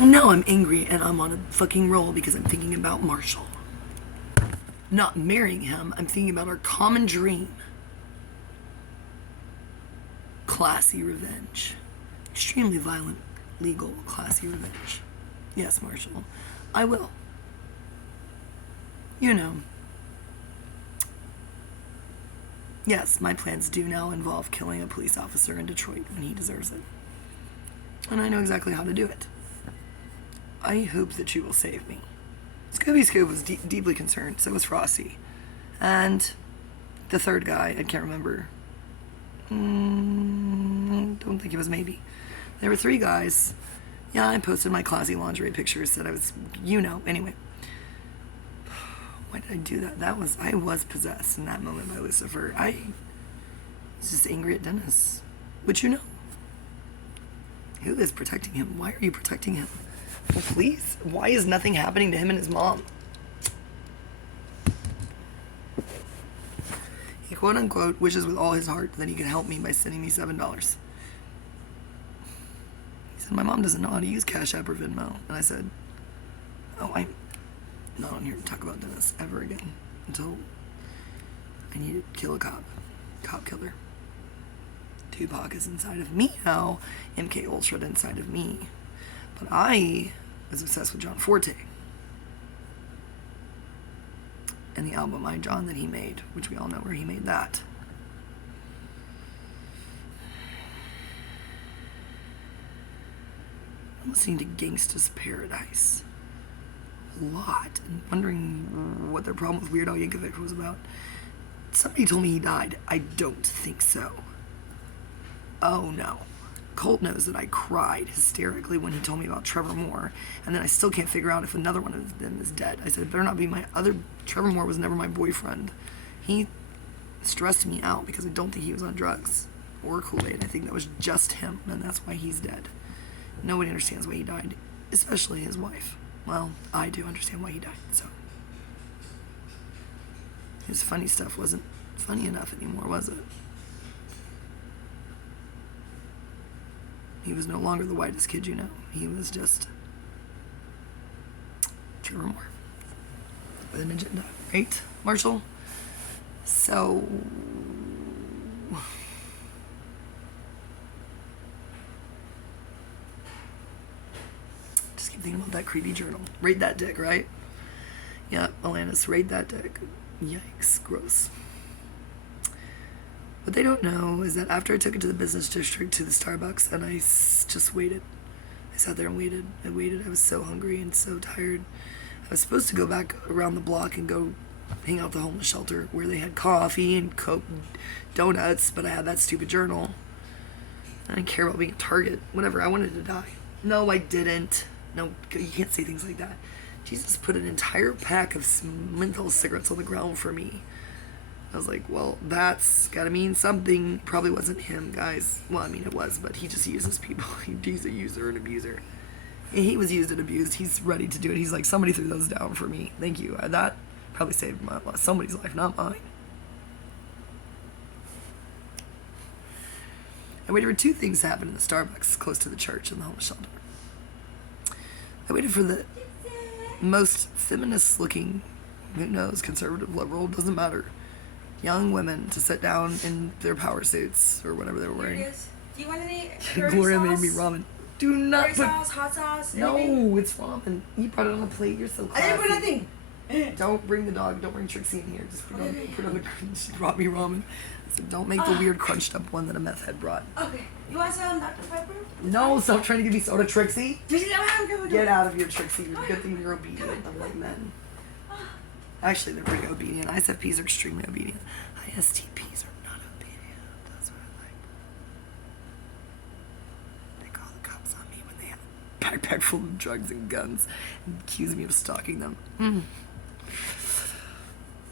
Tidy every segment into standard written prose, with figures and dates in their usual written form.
Oh no, I'm angry and I'm on a fucking roll because I'm thinking about Marshall. Not marrying him, I'm thinking about our common dream. Classy revenge. Extremely violent, legal, classy revenge. Yes, Marshall. I will. You know. Yes, my plans do now involve killing a police officer in Detroit when he deserves it. And I know exactly how to do it. I hope that you will save me. Scooby Scoob was deeply concerned, so was Frosty. And the third guy, I can't remember. Don't think it was maybe. There were 3 guys. Yeah, I posted my classy lingerie pictures that I was, anyway. Why did I do that? I was possessed in that moment by Lucifer. I was just angry at Dennis. Which you know. Who is protecting him? Why are you protecting him? Well, please. Why is nothing happening to him and his mom? He quote unquote wishes with all his heart that he can help me by sending me $7. He said, my mom doesn't know how to use Cash App or Venmo. And I said, oh, I'm not on here to talk about Dennis ever again until I need to kill a cop. Cop killer. Tupac is inside of me now. MK Ultra inside of me. But I was obsessed with John Forte. And the album I, John that he made, which we all know where he made that. I'm listening to Gangsta's Paradise a lot and wondering what their problem with Weird Al Yankovic was about. Somebody told me he died. I don't think so. Oh no. Colt knows that I cried hysterically when he told me about Trevor Moore, and then I still can't figure out if another one of them is dead. I said, it better not be my other... Trevor Moore was never my boyfriend. He stressed me out because I don't think he was on drugs or Kool-Aid. I think that was just him, and that's why he's dead. Nobody understands why he died, especially his wife. Well, I do understand why he died, so... His funny stuff wasn't funny enough anymore, was it? He was no longer the whitest kid you know. He was just Trevor Moore with an agenda, right, Marshall? So just keep thinking about that creepy journal. Raid that dick, right? Yeah, Alanis, raid that dick. Yikes, gross. What they don't know is that after I took it to the business district, to the Starbucks, and I just waited. I sat there and waited. I waited. I was so hungry and so tired. I was supposed to go back around the block and go hang out at the homeless shelter where they had coffee and Coke and donuts, but I had that stupid journal. I didn't care about being a target. Whatever, I wanted to die. No, I didn't. No, you can't say things like that. Jesus put an entire pack of menthol cigarettes on the ground for me. I was like, well, that's gotta mean something. Probably wasn't him, guys. Well, I mean, it was, but he just uses people. He's a user and abuser. And he was used and abused. He's ready to do it. He's like, somebody threw those down for me. Thank you. That probably saved somebody's life, not mine. I waited for 2 things to happen in the Starbucks close to the church and the homeless shelter. I waited for the most feminist-looking, who knows, conservative, liberal, doesn't matter, young women to sit down in their power suits or whatever they were wearing. Do you want any Gloria made me ramen. Do not curry put... sauce, hot sauce, No, anything? it's ramen. You brought it on a plate. You're so classy. I didn't put nothing. Don't bring the dog. Don't bring Trixie in here. Just put on the... She brought me ramen. I said, don't make the weird crunched up one that a meth head brought. Okay. You want some Dr. Pepper? No, stop trying to give me soda, Trixie. Get Get out of here, Trixie. Good thing you're obedient, unlike men. Actually, they're pretty obedient. ISFPs are extremely obedient. ISTPs are not obedient. That's what I like. They call the cops on me when they have a backpack full of drugs and guns and accuse me of stalking them.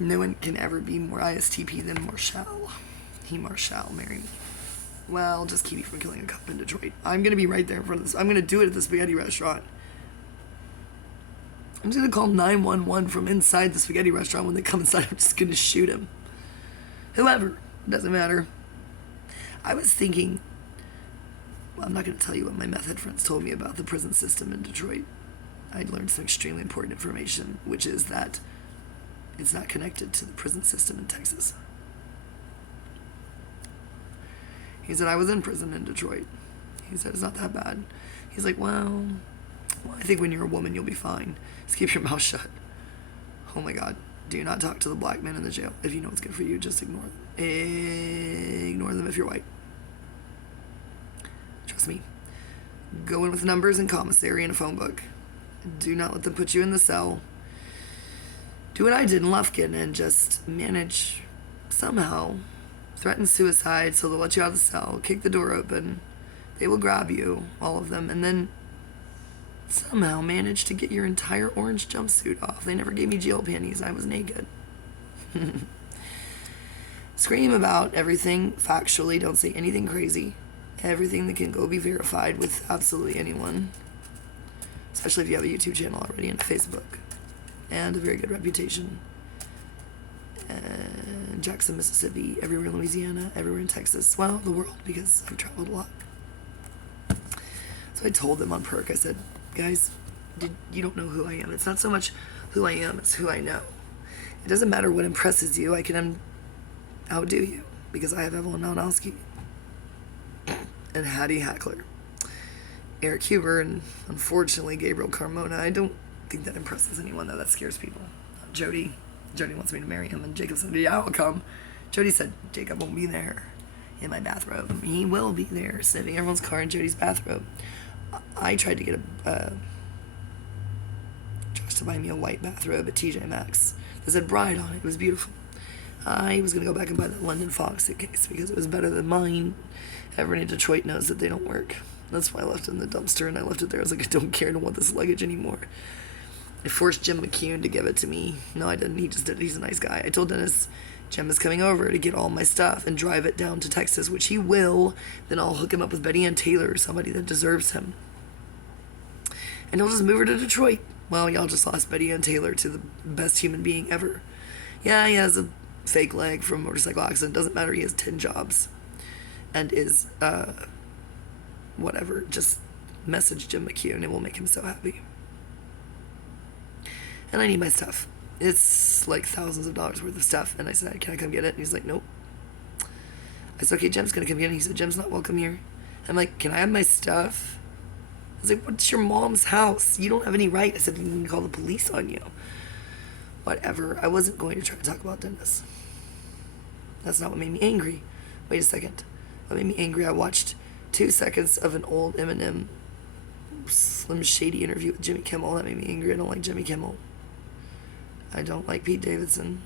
No one can ever be more ISTP than Marshall. Marshall, marry me. Well, just keep me from killing a cop in Detroit. I'm going to be right there in front of this. I'm going to do it at the spaghetti restaurant. I'm just going to call 911 from inside the spaghetti restaurant. When they come inside, I'm just going to shoot him. Whoever. Doesn't matter. I was thinking Well, I'm not going to tell you what my meth head friends told me about the prison system in Detroit. I learned some extremely important information, which is that it's not connected to the prison system in Texas. He said, I was in prison in Detroit. He said, it's not that bad. He's like, well, I think when you're a woman, you'll be fine. Just keep your mouth shut. Oh my God. Do not talk to the black men in the jail. If you know what's good for you, just ignore them. Ignore them if you're white. Trust me. Go in with numbers and commissary and a phone book. Do not let them put you in the cell. Do what I did in Lufkin and just manage somehow. Threaten suicide so they'll let you out of the cell. Kick the door open. They will grab you, all of them, and then somehow manage to get your entire orange jumpsuit off. They never gave me jail panties. I was naked. Scream about everything factually. Don't say anything crazy. Everything that can go be verified with absolutely anyone. Especially if you have a YouTube channel already and a Facebook. And a very good reputation. And Jackson, Mississippi, everywhere in Louisiana, everywhere in Texas. Well, the world, because I've traveled a lot. So I told them on perk, I said, guys, you don't know who I am. It's not so much who I am, it's who I know. It doesn't matter what impresses you. I can outdo you because I have Evelyn Malinowski and Hattie Hackler, Eric Huber, and unfortunately Gabriel Carmona. I don't think that impresses anyone, though. That scares people. Jody wants me to marry him, and Jacob said, yeah, I'll come. Jody said, Jacob won't be there in my bathrobe. He will be there, sitting in everyone's car in Jody's bathrobe. I tried to get Josh to buy me a white bathrobe at TJ Maxx that said bride on it. It was beautiful. I was going to go back and buy that London Faucet case because it was better than mine. Everyone in Detroit knows that they don't work. That's why I left it in the dumpster, and I left it there. I was like, I don't care. I don't want this luggage anymore. I forced Jim McCune to give it to me. No, I didn't. He just did it. He's a nice guy. I told Dennis, Jim is coming over to get all my stuff and drive it down to Texas, which he will. Then I'll hook him up with Betty Ann Taylor, somebody that deserves him. And he'll just move her to Detroit. Well, y'all just lost Betty Ann Taylor to the best human being ever. Yeah, he has a fake leg from a motorcycle accident. Doesn't matter. He has 10 jobs. And is, whatever. Just message Jim McCune. It will make him so happy. And I need my stuff. It's like thousands of dollars worth of stuff. And I said, can I come get it? And he's like, nope. I said, okay, Jim's going to come get it. And he said, Jim's not welcome here. I'm like, can I have my stuff? I was like, what's your mom's house? You don't have any right. I said, you can call the police on you. Whatever. I wasn't going to try to talk about Dennis. That's not what made me angry. Wait a second. What made me angry, I watched 2 seconds of an old Eminem Slim Shady interview with Jimmy Kimmel. That made me angry. I don't like Jimmy Kimmel. I don't like Pete Davidson.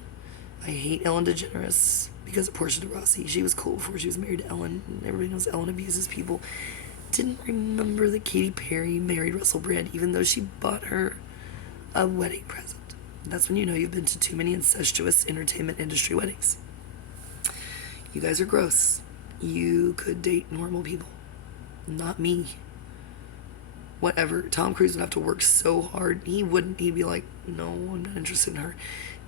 I hate Ellen DeGeneres because of Portia de Rossi. She was cool before she was married to Ellen. Everybody knows Ellen abuses people. Didn't remember that Katy Perry married Russell Brand, even though she bought her a wedding present. That's when you know you've been to too many incestuous entertainment industry weddings. You guys are gross. You could date normal people. Not me. Whatever. Tom Cruise would have to work so hard. He wouldn't. He'd be like, no, I'm not interested in her.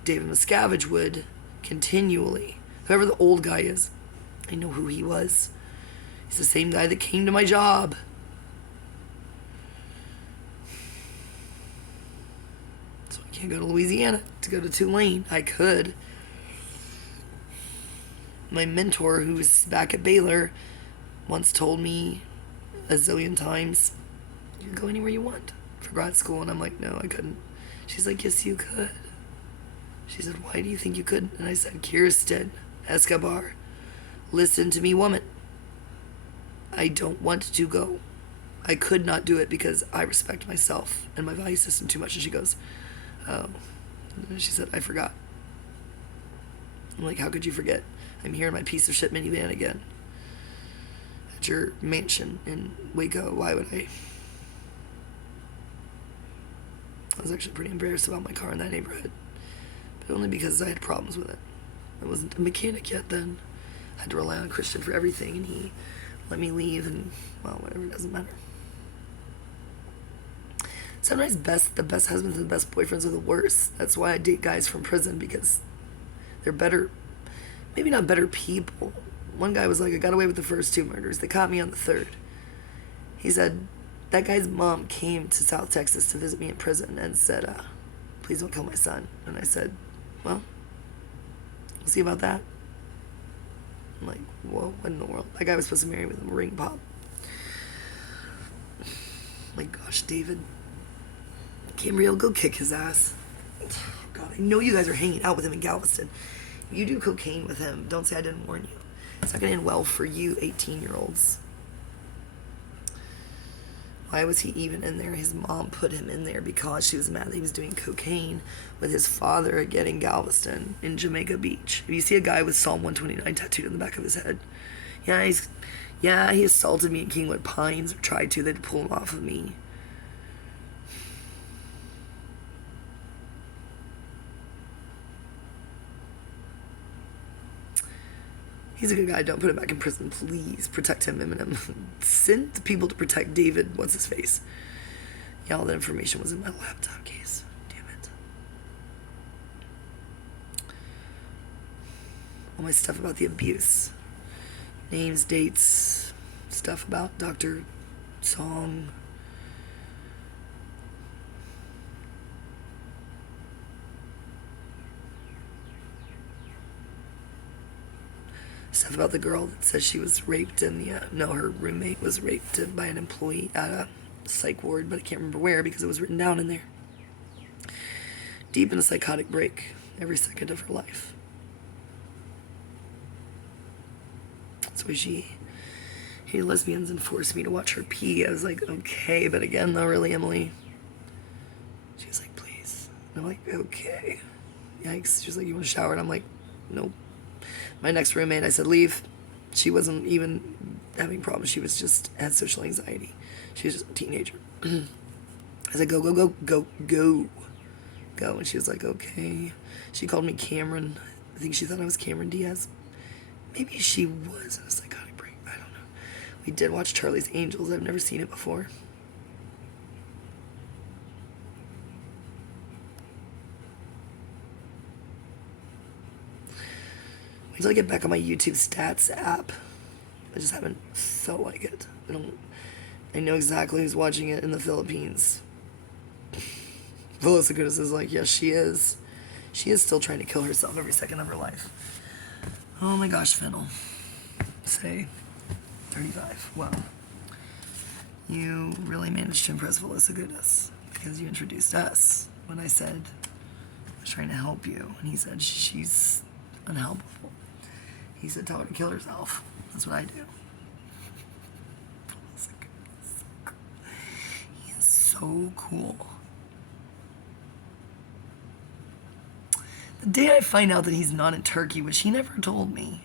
David Miscavige would continually. Whoever the old guy is, I know who he was. He's the same guy that came to my job. So I can't go to Louisiana to go to Tulane. I could. My mentor, who was back at Baylor, once told me a zillion times, you can go anywhere you want for grad school. And I'm like, no, I couldn't. She's like, yes, you could. She said, why do you think you couldn't? And I said, Kirsten Escobar, listen to me, woman. I don't want to go. I could not do it because I respect myself and my value system too much. And she goes, oh. And she said, I forgot. I'm like, how could you forget? I'm here in my piece of shit minivan again. At your mansion in Waco. Why would I? I was actually pretty embarrassed about my car in that neighborhood. But only because I had problems with it. I wasn't a mechanic yet then. I had to rely on Christian for everything, and he let me leave, and, well, whatever, it doesn't matter. Sometimes the best husbands and the best boyfriends are the worst. That's why I date guys from prison, because they're better, maybe not better people. One guy was like, I got away with the first 2 murders. They caught me on the 3rd. He said, that guy's mom came to South Texas to visit me in prison and said, please don't kill my son. And I said, well, we'll see about that. I'm like, whoa, what in the world? That guy was supposed to marry me with a ring pop. My gosh, David. Cambriel, go kick his ass. God, I know you guys are hanging out with him in Galveston. If you do cocaine with him, don't say I didn't warn you. It's not going to end well for you 18-year-olds. Why was he even in there? His mom put him in there because she was mad that he was doing cocaine with his father again in Galveston in Jamaica Beach. If you see a guy with Psalm 129 tattooed on the back of his head, he assaulted me in Kingwood Pines, or tried to. They had to pull him off of me. He's a good guy. Don't put him back in prison. Please protect him, Eminem. Send the people to protect David. What's his face? Yeah, all that information was in my laptop case. Damn it. All my stuff about the abuse. Names, dates, stuff about Dr. Song. Stuff about the girl that says she was raped and her roommate was raped by an employee at a psych ward, but I can't remember where because it was written down in there. Deep in a psychotic break every second of her life. That's why she hated lesbians and forced me to watch her pee. I was like, okay, but again, though, really, Emily. She was like, please. And I'm like, okay. Yikes. She was like, you want to shower? And I'm like, nope. My next roommate, I said, leave. She wasn't even having problems. She was just had social anxiety. She was just a teenager. I said, go. And she was like, okay. She called me Cameron. I think she thought I was Cameron Diaz. Maybe she was in a psychotic break. I don't know. We did watch Charlie's Angels. I've never seen it before. Wait till I get back on my YouTube stats app. I just haven't felt like it. I know exactly who's watching it in the Philippines. Melissa Goodis is like, yes, she is. She is still trying to kill herself every second of her life. Oh my gosh, Fennel. Say 35. Wow. You really managed to impress Melissa Goodis because you introduced us when I said I was trying to help you. And he said she's unhelpful. He said tell her to kill herself. That's what I do. He is so cool. The day I find out that he's not in Turkey, which he never told me.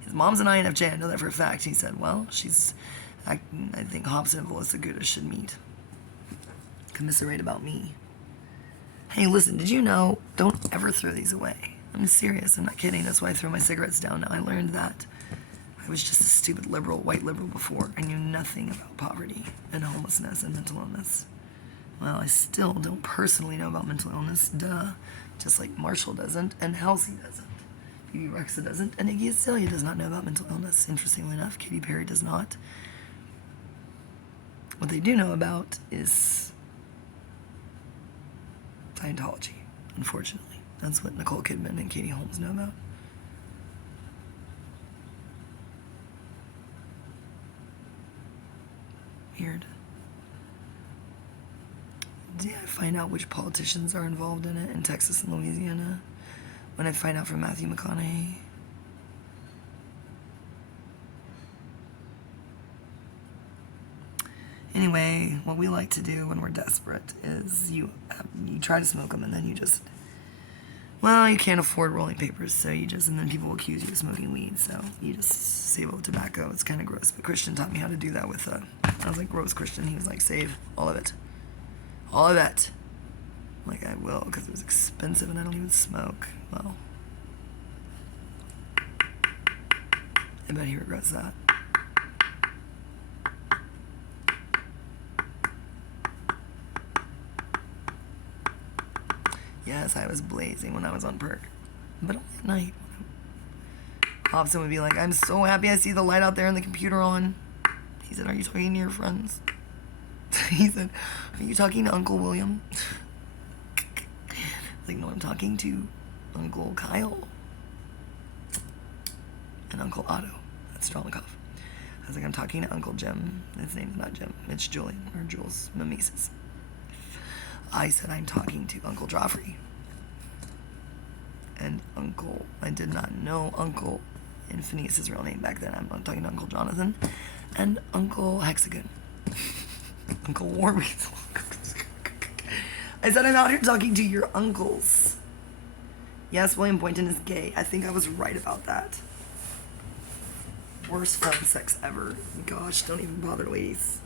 His mom's an INFJ, I know that for a fact. He said, well, I think Hobson and Melissa Goodis should meet. Commiserate about me. Hey, listen, did you know, don't ever throw these away. I'm serious, I'm not kidding. That's why I throw my cigarettes down now. I learned that. I was just a stupid liberal, white liberal before. I knew nothing about poverty and homelessness and mental illness. Well, I still don't personally know about mental illness, duh. Just like Marshall doesn't, and Halsey doesn't. Phoebe Rexa doesn't, and Iggy Azalea does not know about mental illness. Interestingly enough, Katy Perry does not. What they do know about is Scientology, unfortunately. That's what Nicole Kidman and Katie Holmes know about. Weird. Did I find out which politicians are involved in it in Texas and Louisiana? When I find out from Matthew McConaughey? Anyway, what we like to do when we're desperate is you try to smoke them and then you just, well, you can't afford rolling papers, so and then people will accuse you of smoking weed, so you just save all the tobacco. It's kind of gross, but Christian taught me how to do that with, I was like, gross, Christian. He was like, save all of it. All of it. I'm like, I will, because it was expensive and I don't even smoke. Well, I bet he regrets that. Yes, I was blazing when I was on perk. But only at night. Hobson would be like, I'm so happy I see the light out there and the computer on. He said, are you talking to your friends? He said, are you talking to Uncle William? Like, no, I'm talking to Uncle Kyle and Uncle Otto. That's Strelnikov. I was like, I'm talking to Uncle Jim. His name's not Jim. It's Julian, or Jules Mimesis. I said, I'm talking to Uncle Joffrey. And Uncle, I did not know Uncle in Phineas's real name back then. I'm talking to Uncle Jonathan and Uncle Hexagon. Uncle Warweasel. I said, I'm out here talking to your uncles. Yes, William Boynton is gay. I think I was right about that. Worst phone sex ever. Gosh, don't even bother, ladies.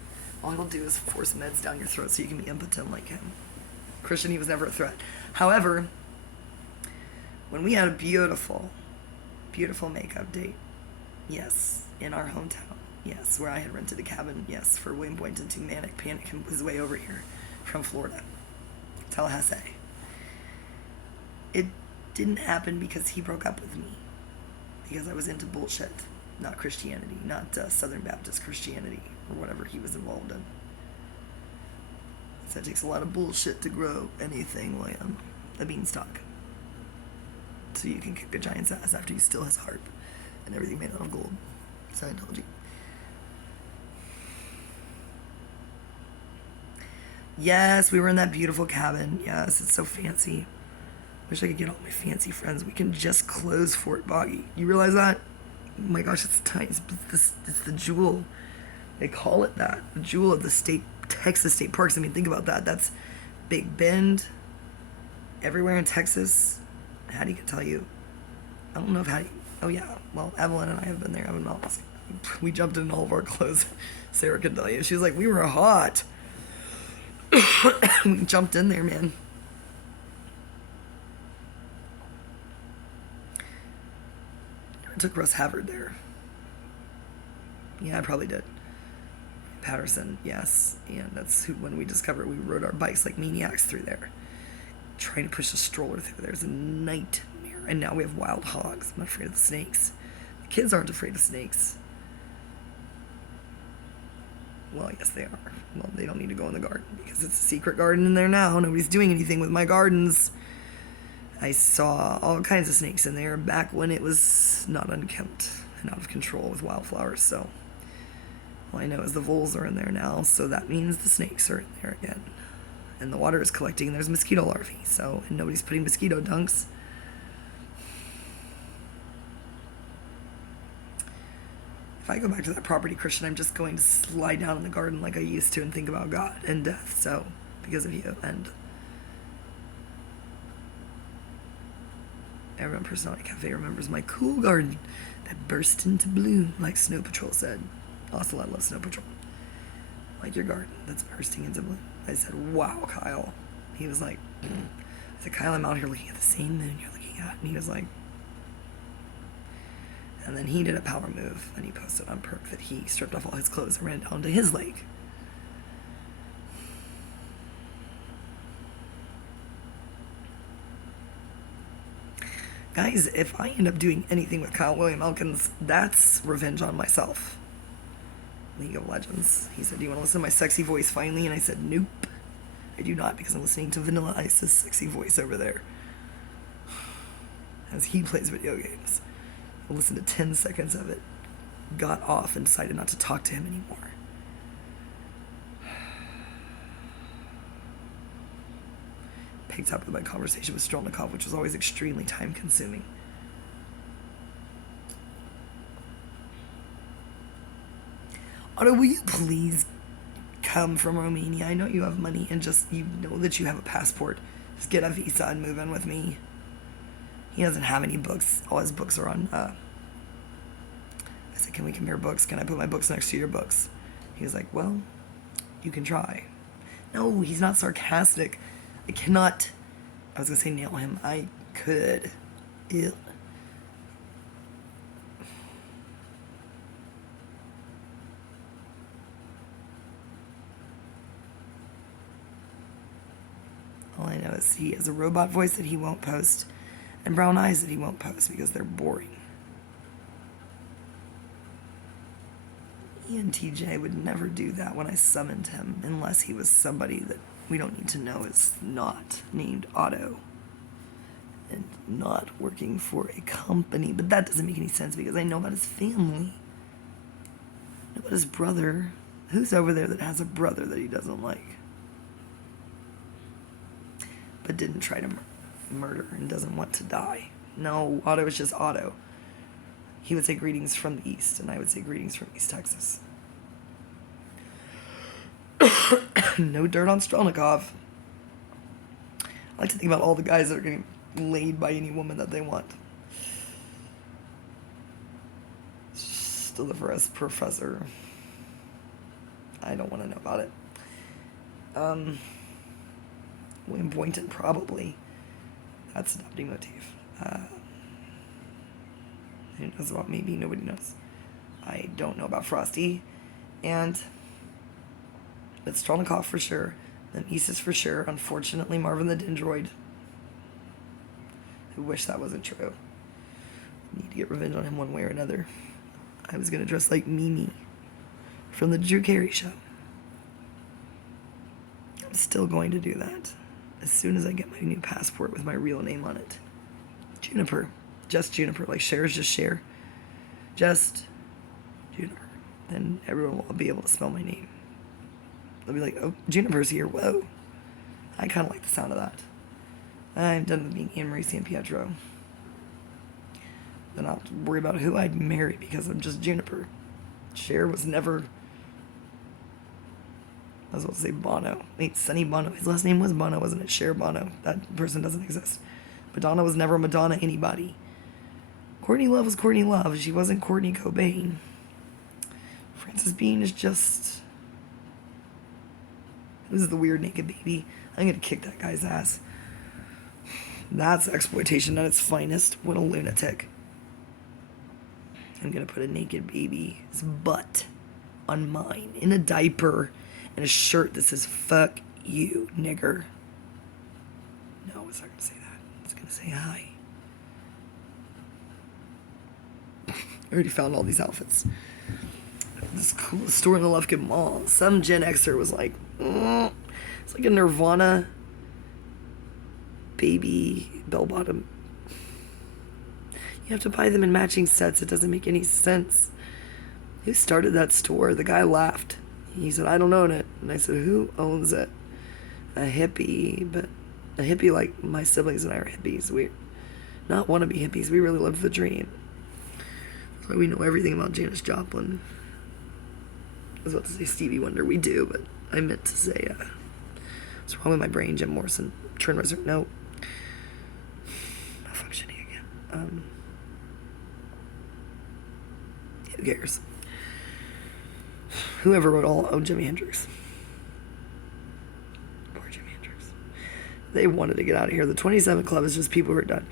All he'll do is force meds down your throat so you can be impotent like him. Christian, he was never a threat. However, when we had a beautiful, beautiful makeup date, yes, in our hometown, yes, where I had rented a cabin, yes, for William Boynton to panic his way over here from Florida, Tallahassee. It didn't happen because he broke up with me, because I was into bullshit, not Christianity, not Southern Baptist Christianity, or whatever he was involved in. So it takes a lot of bullshit to grow anything, William. A beanstalk. So you can kick a giant's ass after you steal his harp and everything made out of gold. Scientology. Yes, we were in that beautiful cabin. Yes, it's so fancy. Wish I could get all my fancy friends. We can just close Fort Boggy. You realize that? Oh my gosh, it's tiny. It's the jewel. They call it that. The jewel of the state, Texas state parks. I mean, think about that. That's Big Bend. Everywhere in Texas. Hattie can tell you. I don't know if Hattie... Oh, yeah. Well, Evelyn and I have been there. Evan Mellis. We jumped in all of our clothes. Sarah can tell you. She was like, we were hot. We jumped in there, man. I took Russ Havard there. Yeah, I probably did. Patterson, yes. And that's who, when we discovered, we rode our bikes like maniacs through there. Trying to push a stroller through there is a nightmare. And now we have wild hogs. I'm not afraid of the snakes. The kids aren't afraid of snakes. Well, yes, they are. Well, they don't need to go in the garden because it's a secret garden in there now. Nobody's doing anything with my gardens. I saw all kinds of snakes in there back when it was not unkempt and out of control with wildflowers. So all I know is the voles are in there now, so that means the snakes are in there again. And the water is collecting, and there's mosquito larvae, so, and nobody's putting mosquito dunks. If I go back to that property, Christian, I'm just going to slide down in the garden like I used to and think about God and death, so, because of you, and everyone Personality Cafe remembers my cool garden that burst into bloom, like Snow Patrol said. Also, I love Snow Patrol. Like your garden that's bursting into bloom. I said, wow, Kyle. He was like, I said, Kyle, I'm out here looking at the same moon you're looking at. And he was like, and then he did a power move, and he posted on Perk that he stripped off all his clothes and ran down to his lake. Guys, if I end up doing anything with Kyle William Elkins, that's revenge on myself. League of Legends. He said, do you want to listen to my sexy voice finally? And I said, nope. I do not, because I'm listening to Vanilla Ice's sexy voice over there as he plays video games. I listened to 10 seconds of it, got off, and decided not to talk to him anymore. Picked up with my conversation with Strelnikov, which was always extremely time-consuming. Otto, will you please come from Romania? I know you have money and just, you know that you have a passport. Just get a visa and move in with me. He doesn't have any books. All his books are on, I said, can we compare books? Can I put my books next to your books? He was like, well, you can try. No, he's not sarcastic. I cannot, I was going to say nail him. I could. Ew. All I know is he has a robot voice that he won't post and brown eyes that he won't post because they're boring. Me and TJ would never do that when I summoned him unless he was somebody that we don't need to know is not named Otto and not working for a company. But that doesn't make any sense because I know about his family. I know about his brother. Who's over there that has a brother that he doesn't like? But didn't try to murder and doesn't want to die. No, Otto is just Otto. He would say greetings from the East, and I would say greetings from East Texas. No dirt on Strelnikov. I like to think about all the guys that are getting laid by any woman that they want. Still for us, Professor. I don't want to know about it. William Boynton, probably. That's adopting motif. Who knows about maybe? Nobody knows. I don't know about Frosty. But Strelnikov for sure. Then Isis for sure. Unfortunately, Marvin the Dendroid. I wish that wasn't true. Need to get revenge on him one way or another. I was going to dress like Mimi from the Drew Carey Show. I'm still going to do that as soon as I get my new passport with my real name on it. Juniper. Just Juniper. Like Cher is just Cher. Just Juniper. Then everyone will be able to spell my name. They'll be like, oh, Juniper's here. Whoa. I kind of like the sound of that. I'm done with being Anne Marie San Pietro. Then I'll have to worry about who I'd marry because I'm just Juniper. Cher was never... I was about to say Bono. Wait, Sonny Bono. His last name was Bono, wasn't it? Cher Bono. That person doesn't exist. Madonna was never Madonna anybody. Courtney Love was Courtney Love. She wasn't Courtney Cobain. Frances Bean is just... This is the weird naked baby. I'm gonna kick that guy's ass. That's exploitation at its finest. What a lunatic. I'm gonna put a naked baby's butt on mine in a diaper and a shirt that says "fuck you, nigger." No, it's not gonna say that. It's gonna say hi. I already found all these outfits. This cool store in the Lufkin Mall. Some Gen Xer was like, it's like a Nirvana baby bell bottom. You have to buy them in matching sets. It doesn't make any sense. Who started that store? The guy laughed. He said, I don't own it. And I said, who owns it? A hippie, but a hippie like my siblings and I are hippies. We're not wannabe hippies. We really lived the dream. That's why we know everything about Janis Joplin. I was about to say Stevie Wonder. We do, but I meant to say, what's wrong with my brain? Jim Morrison. Trent Reznor. No. Malfunctioning again. Who cares? Whoever wrote all of Jimi Hendrix. Poor Jimi Hendrix. They wanted to get out of here. The 27 Club is just people who are done.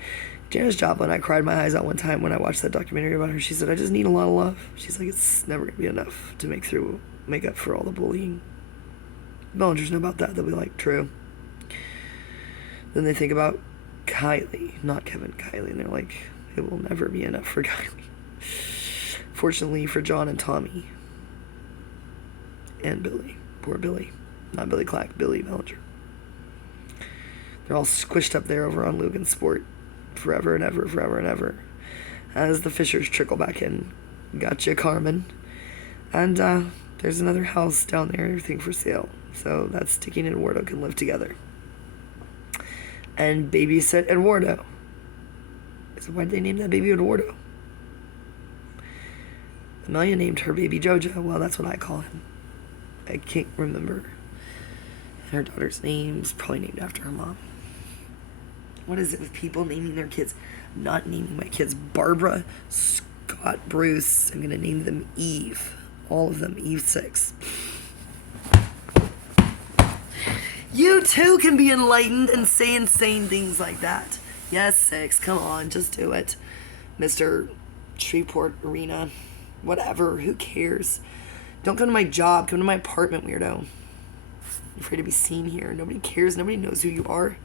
Janis Joplin, I cried my eyes out one time when I watched that documentary about her. She said, I just need a lot of love. She's like, it's never going to be enough to make up for all the bullying. Bellingers know about that. They'll be like, true. Then they think about Kylie, not Kevin, Kylie, and they're like, it will never be enough for Kylie. Fortunately for John and Tommy. And Billy. Poor Billy. Not Billy Clack, Billy Bellinger. They're all squished up there over on Lugan Sport. Forever and ever. As the Fishers trickle back in. Gotcha, Carmen. And there's another house down there, everything for sale. So that Sticky and Eduardo can live together. And babysit Eduardo. So why'd they name that baby Eduardo? Amelia named her baby Jojo. Well, that's what I call him. I can't remember. Her daughter's name's probably named after her mom. What is it with people naming their kids? I'm not naming my kids Barbara, Scott, Bruce. I'm going to name them Eve. All of them. Eve 6. You too can be enlightened and say insane things like that. Yes, 6. Come on, just do it. Mr. Shreveport Arena. Whatever. Who cares? Don't come to my job. Come to my apartment, weirdo. I'm afraid to be seen here. Nobody cares. Nobody knows who you are.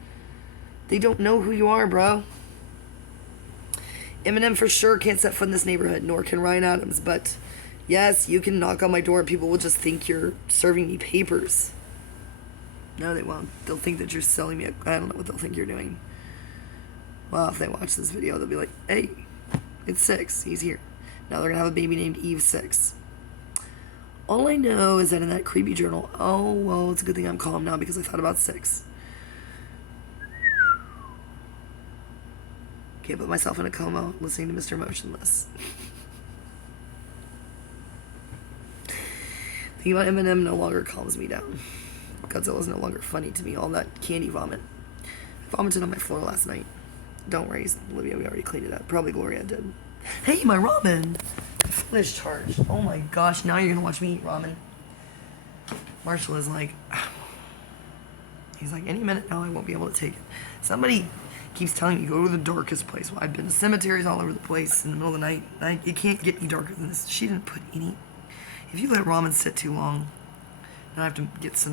They don't know who you are, bro. Eminem for sure can't set foot in this neighborhood, nor can Ryan Adams, but Yes, you can knock on my door and people will just think you're serving me papers. No, they won't. They'll think that you're selling me. I don't know what they'll think you're doing. Well, if they watch this video, they'll be like, hey, it's 6. He's here. Now they're going to have a baby named Eve 6. All I know is that in that creepy journal, oh, well, it's a good thing I'm calm now because I thought about 6. Can't put myself in a coma listening to Mr. Motionless. Thinking about Eminem no longer calms me down. Godzilla's no longer funny to me. All that candy vomit. I vomited on my floor last night. Don't worry, Olivia, we already cleaned it up. Probably Gloria did. Hey, my ramen! Phone is charged. Oh my gosh, now you're gonna watch me eat ramen. Marshall is like, he's like, any minute now I won't be able to take it. Somebody keeps telling me, go to the darkest place. Well, I've been to cemeteries all over the place in the middle of the night. It can't get any darker than this. She didn't put any. If you let ramen sit too long, then I have to get some